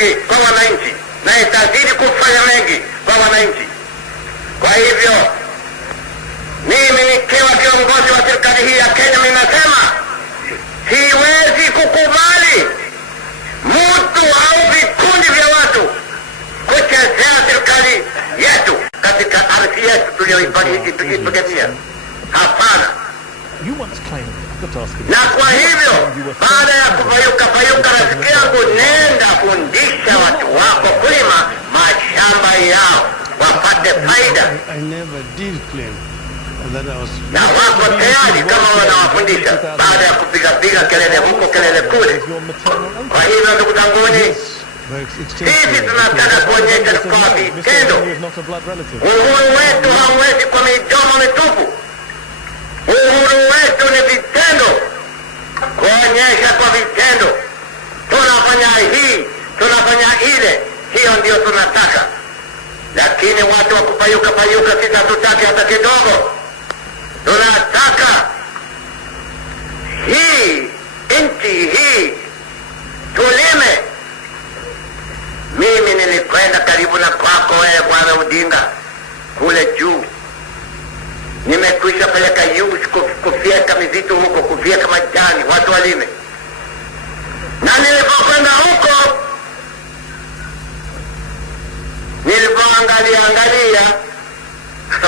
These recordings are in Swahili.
mengi kwa wananchi na itazidi kufanya mengi kwa wananchi. Kwa hivyo mimi nikiwa kiongozi wa serikali hii ya Kenya, mimi nasema siwezi kukubali mtu au vikundi vya watu kuchezea serikali yetu katika ardhi yetu tuliyoipigania. Hapana. Na kwa hivyo baada ya kupayuka rafiki yangu, nenda fundisha watu wako kulima mashamba yao wapate faida, na wako tayari kama wanawafundisha baada ya kupiga kelele huko kelele kule. Kwa hivyo ndugu zanguni, sisi tunataka kuonyesha kwa vitendo. Uhuru wetu hauwezi kwa midomo mitupu. Uhuru wetu ni vitendo, kuonyesha kwa vitendo. Tunafanya hii, tunafanya ile, hiyo ndio tunataka. Lakini watu wa kupayuka sisi hatutaki hata kidogo. Tunataka hii nchi hii tulime. Mimi nilikwenda karibu na kwako wewe Bwana Odinga kule juu. Nimekwisha peleka youth kufyeka mizitu huko, kufyeka majani watu walime. Na nilipokwenda huko, nilipoangalia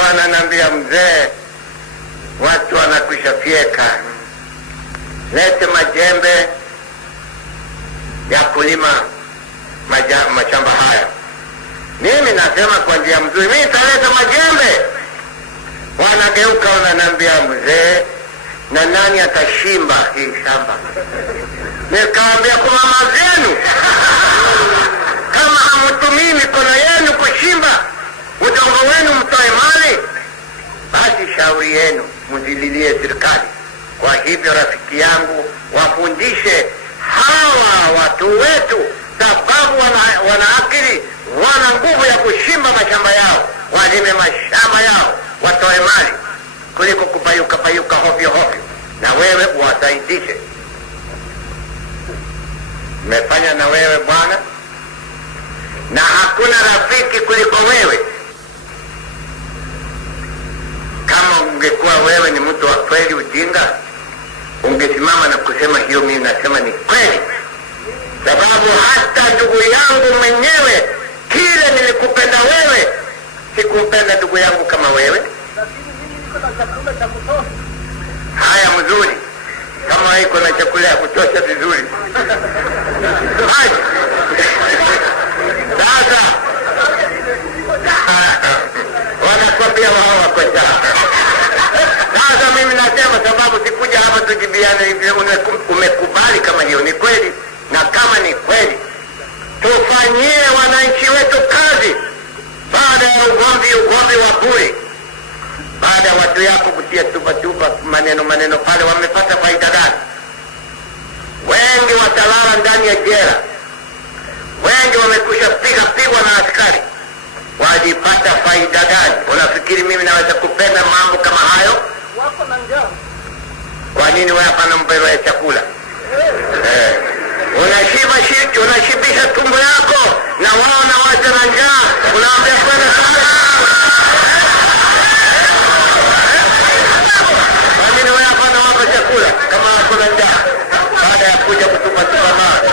wananiambia, mzee, watu wanakwisha fyeka, lete majembe ya kulima mashamba haya. Mimi nasema kwa njia mzuri, mimi nitaleta majembe. Wanageuka wananiambia, mzee, na nani atashimba hii shamba? Nikaambia, kwa mama zenu. Kama hamtumii mikono yenu kushimba udongo wenu mtoe mali, basi shauri yenu, mzililie serikali. Kwa hivyo rafiki yangu, wafundishe hawa watu wetu, sababu wana akili, wana nguvu ya kushimba mashamba yao, walime mashamba yao, watoe mali, kuliko kupayuka hovyo. Na wewe uwasaidishe. Mmefanya na wewe bwana, na hakuna rafiki kuliko wewe. Kama ungekuwa wewe ni mtu wa kweli Odinga, ungesimama na kusema hiyo mimi nasema ni kweli. Sababu hata ndugu yangu mwenyewe, kile nilikupenda wewe, sikumpenda ndugu yangu kama wewe. Haya, mzuri. Kama iko na chakula ya kutosha vizuri. Sasa wanakwambia wao wako sawa. Sasa mimi nasema, sababu sikuja hapa tujibiane hivi, umekubali kama hiyo ni kweli. Na kama ni kweli, tufanyie wananchi wetu kazi. Baada ya ugomvi wa bure, baada ya watu yako kutia tuba maneno pale, wamepata faida gani? Wengi watalala ndani ya jela, wengi wamekusha pigwa na askari. Walipata faida gani? Unafikiri mimi naweza kupenda mambo kama hayo? Wako na njaa. Kwa nini wewe hapa nampelea chakula? Unashibisha tumbo yako, na wao na wacha na njaa. Unaambia kwenda kule. Kwa nini wewe hapa na wapa chakula kama wako na njaa, baada ya kuja kutupa mali?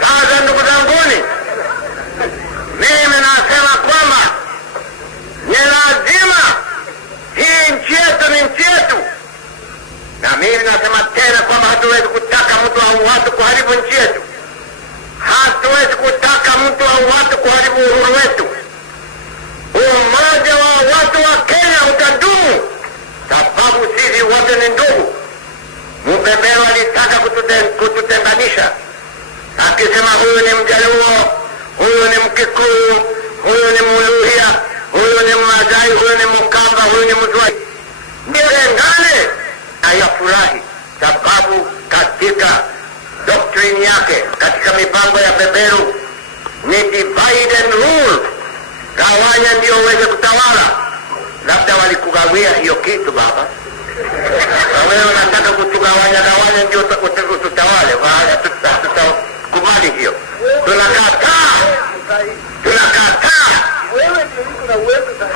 Sasa ndugu zanguni, mimi nasema kwamba ni lazima hii nchi yetu ni nchi yetu. Na mimi nasema tena kwamba hatuwezi kutaka mtu au watu kuharibu nchi yetu. Hatuwezi kutaka mtu au watu kuharibu uhuru wetu. Umoja wa watu wa Kenya utadumu, sababu sisi wote ni ndugu. Mbeberu alitaka kututenganisha, akisema huyu ni Mjaluo, huyu ni Mkikuyu, huyu ni Muluhya, huyu ni Mmasai, huyu ni Mkamba, huyu ni Mzwai. Ndio ngane ayafurahi, sababu katika doctrine yake, katika mipango ya beberu ni divide and rule. Gawanya ndio uweze kutawala. Labda walikugawia hiyo kitu baba, na wewe unataka kutugawanya ndio utatutawale. Tutakubali hiyo, tunakataa. tunakataa.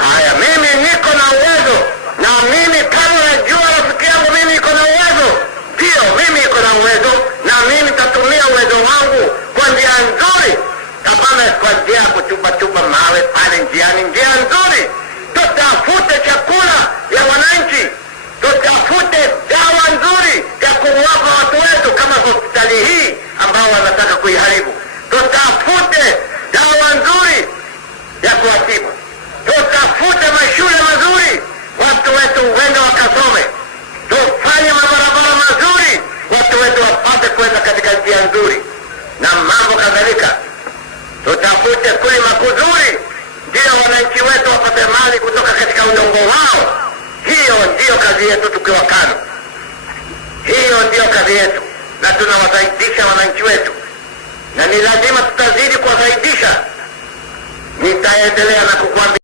Haya, mimi niko na uwezo, na mimi kama unajua rafiki yangu, mimi niko na uwezo. Ndio, mimi niko na uwezo, na mimi nitatumia uwezo wangu kwa njia nzuri, hapana kwa njia ya kutupa mawe pale njiani. Njia nzuri, tutafute chakula ya wananchi, tutafute dawa nzuri ya kuwapa watu wetu, kama hospitali hii ambao wanataka kuiharibu. Tutafute dawa nzuri ya kuwatibu, tutafute mashule mazuri, watu wetu wende wakasome, tufanye mabarabara mazuri, watu wetu wapate kwenda katika njia nzuri na mambo kadhalika. Tutafute kulima kuzuri, ndio wananchi wetu wapate mali kutoka katika udongo wao. Hiyo ndiyo kazi yetu tukiwa KANU, hiyo ndiyo kazi yetu, na tunawasaidisha wananchi wetu, na ni lazima tutazidi kuwasaidisha. Nitaendelea na kukuambia